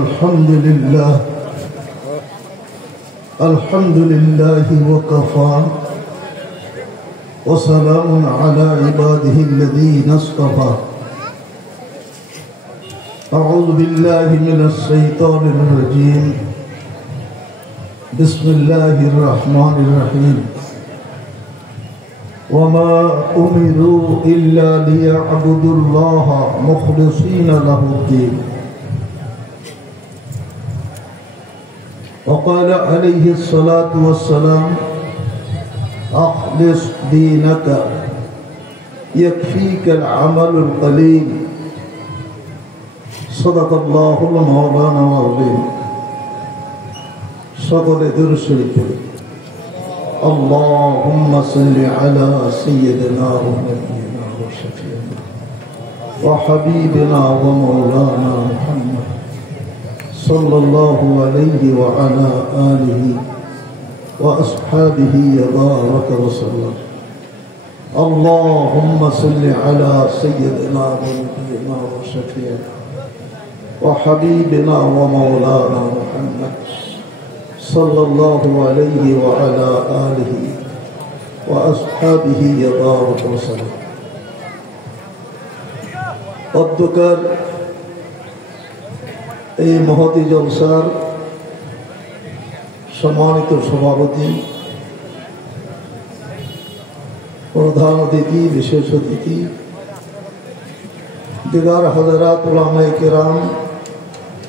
الحمد لله وكفى وسلام على عباده الذين اصطفى أعوذ بالله من الشيطان الرجيم بسم الله الرحمن الرحيم وما أمروا إلا ليعبدوا الله مخلصين له الدين وقال عليه الصلاة والسلام أخلص دينك يكفيك العمل القليل صدق الله المولانا العظيم সকলে দুরূদ শরীফ اللهم صل على سيدنا ونبينا وشفيعنا وحبيبنا ومولانا محمد صلى الله عليه وعلى آله وأصحابه وبارك وسلم اللهم صل على سيدنا ونبينا وشفيعنا وحبيبنا ومولانا محمد صلى الله عليه وعلى آله وأصحابه وبارك وسلم অধ্যকার এই মহতী জলসার সম্মানিত সভাপতি, প্রধান অতিথি, বিশেষ অতিথি, দিগার হযরত উলামায়ে কেরাম,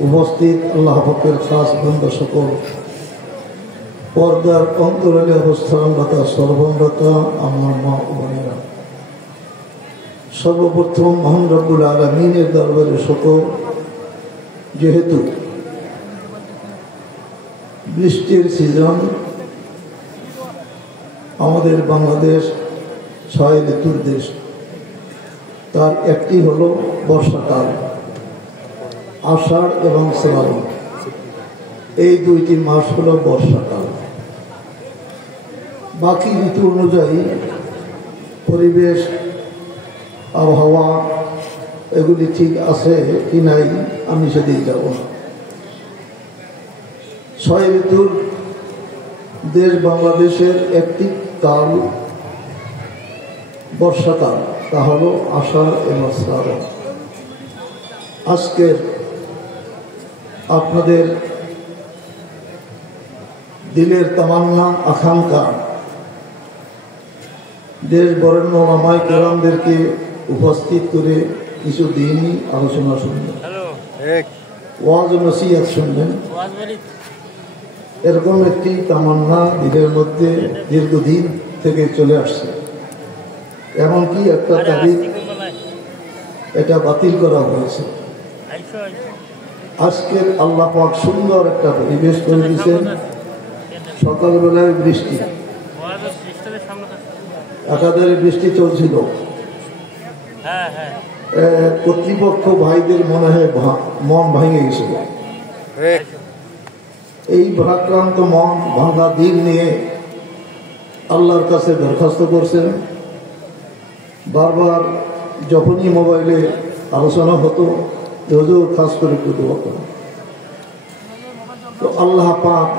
উপস্থিত আল্লাহ পাকের খাস বান্দা সকল, পর্দার অন্তরালে অবস্থানরত সর্বরত আমার মা ও বোনেরা, সর্বপ্রথম মহান রব্বুল আলামিনের দরবারে শুকর, যেহেতু বৃষ্টির সিজন, আমাদের বাংলাদেশ 6 ঋতুর দেশ, তার একটি হলো বর্ষাকাল, আষাঢ় এবং শ্রাবণ, এই দুইটি মাস হলো বর্ষাকাল। বাকি ঋতু অনুযায়ী পরিবেশ, আবহাওয়া এগুলি ঠিক আছে কি নাই আমি সেদিকে যাব না। 6 ঋতুর দেশ বাংলাদেশের একটি কাল বর্ষাকাল, তা হলো আষাঢ় এবং শ্রাবণ। আজকের আপনাদের দিলের তামান্না, আকাঙ্ক্ষা, দেশ বরেণ্য ওলামায়ে কেরামদেরকে উপস্থিত করে কিছু দিনই আলোচনা শুনবেন, ওয়াজ ও নসিহত শুনবেন, এরকম একটি তামান্না দিলের মধ্যে দীর্ঘদিন থেকে চলে আসছে। এমনকি একটা তারিখ এটা বাতিল করা হয়েছে। আজকের আল্লাহ পাক সুন্দর একটা পরিবেশ করে দিয়েছেন। সকালবেলায় বৃষ্টি, একাধারে বৃষ্টি চলছিল। কর্তৃপক্ষ ভাইদের মনে হয় মন ভেঙে গেছিল। এই ভারাক্রান্ত মন ভাঙা দিন নিয়ে আল্লাহর কাছে দরখাস্ত করছেন। বারবার যখনই মোবাইলে আলোচনা হতো, হুজুর খাস করে একটু দোয়া করুন। তো আল্লাহ পাক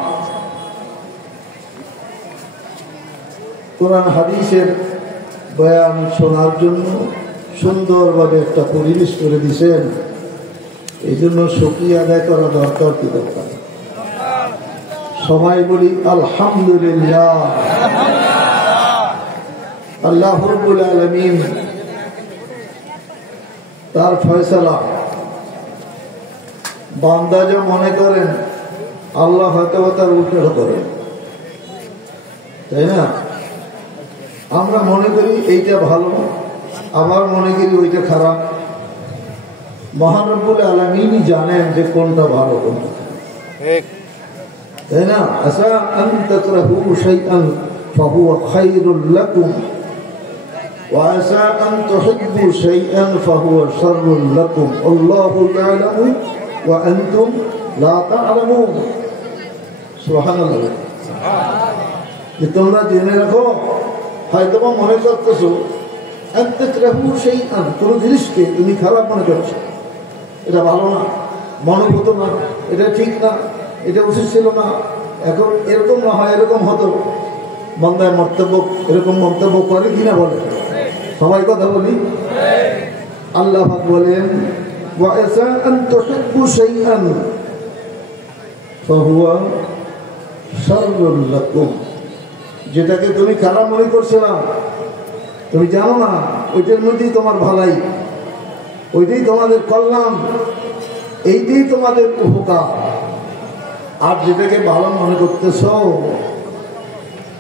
কোরআন হাদিসের বয়ান শোনার জন্য সুন্দরভাবে একটা পরিবেশ করে দিয়েছেন। এই জন্য শুকরিয়া আদায় করা দরকার, কি দরকার? সবাই বলি আলহামদুলিল্লাহ। আল্লাহ রাব্বুল আলামিন তার ফয়সালা, বান্দা যা মনে করেন আল্লাহ হয়তো তার উল্টো করেন, তাই না? আমরা মনে করি এইটা ভালো, আবার মনে করি ওইটা খারাপ। মহান রব্বুল আলামিনই জানেন যে কোনটা ভালো কোনটা খারাপ, তাই না? আসা আন তাকরাহু শাইআন ফাহুয়া খায়রুল লাকুম ওয়া আসা আন তুহিব্বু শাইআন ফাহুয়া শাররুল লাকুম আল্লাহু ইয়ালামু ওয়া আনতুম লা তা'লামুন। সুবহানাল্লাহ। তোমরা জেনে রাখো, হয়তো মনে করতেছো কোনো জিনিসকে তুমি খারাপ মনে করছো, এটা ভালো না, মনোভূত না, এটা ঠিক না, এটা উচিত ছিল না, এখন এরকম না হয় এরকম হতো, মন্দায় মন্তব্য এরকম মন্তব্য করে কিনা বলে? সবাই কথা বলি। আল্লাহ পাক বলেন ওয়াসা আন তুহিব্বু শাইআন ফাহুয়া শাররুল লাকুম, যেটাকে তুমি খারাপ মনে করছিলা, তুমি জানো না ওইটার মধ্যেই তোমার ভালাই, ওইটাই তোমাদের কল্যাণ, এইটাই তোমাদের উপকার। আর যেটাকে ভালো মনে করতেছ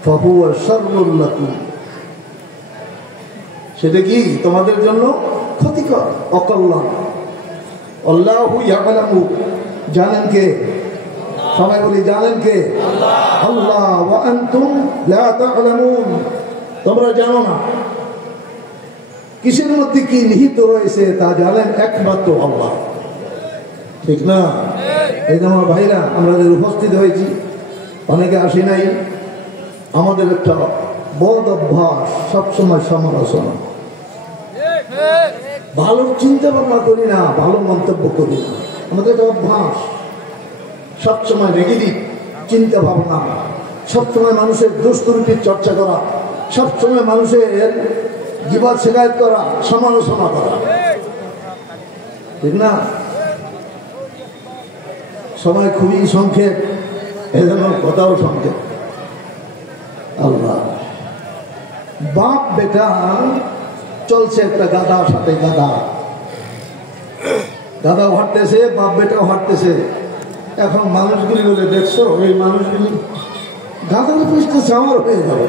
ফাহুয়া শাররুল লাকুম, সেটা কি তোমাদের জন্য ক্ষতিকর, অকল্যাণ। আল্লাহু ইয়ালামু, জানেন কে? সবাই বলি জানেন কে? আল্লাহ। ওয়া আনতুম লা তা'লামুন, তোমরা জানো না কিসের মধ্যে কি নিহিত রয়েছে, তা জানেন একমাত্র আল্লাহ। ঠিক না? এই যে আমার ভাইরা আমরা যে উপস্থিত হয়েছি, অনেকে আসি নাই, আমাদের একটা বদ অভ্যাস সবসময় সমালোচনা, ভালো চিন্তা ভাবনা করি না, ভালো মন্তব্য করি না, আমাদের একটা অভ্যাস সবসময় নেগেটিভ চিন্তা ভাবনা, সবসময় মানুষের দুষ্কৃতির চর্চা করা, সবসময় মানুষের গীবত শিকায়ত করা, সমালোচনা করা। ঠিক না? সময় খুবই সংক্ষেপ, এজন্য কথাও সংক্ষেপ। আল্লাহ, বাপ বেটা চলছে একটা গাধার সাথে, গাধাও হাঁটতেছে, বাপ বেটাও হাঁটতেছে। এখন মানুষগুলি বলে দেখছো, এই মানুষগুলি গাধার পুষতেছে, আমার হয়ে যাবে।